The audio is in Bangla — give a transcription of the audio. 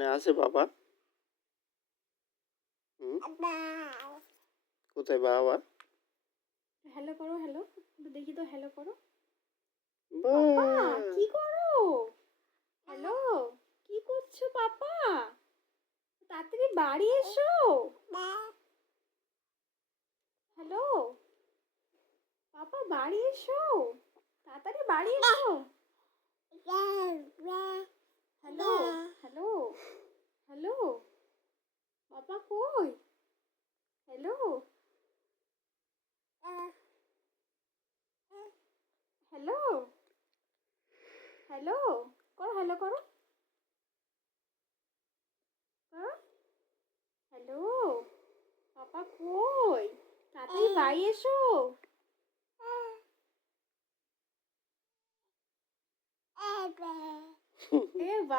ওখানে আছে বাবা? কোথায় বাবা? হ্যালো করো, হ্যালো দেখি তো, হ্যালো করো। পাপা বাহ! কি করো? হ্যালো, কি করছো পাপা? তাড়াতাড়ি বাড়ি এসো। হ্যালো পাপা, বাড়ি এসো, তাড়াতাড়ি বাড়ি এসো। হ্যালো হ্যালো হ্যালো, পাপা কই? হ্যালো হ্যালো হ্যালো করো, হ্যালো করো, করো। হ্যালো পাপা কই? তাড়াতাড়ি বাড়ি এসো। এ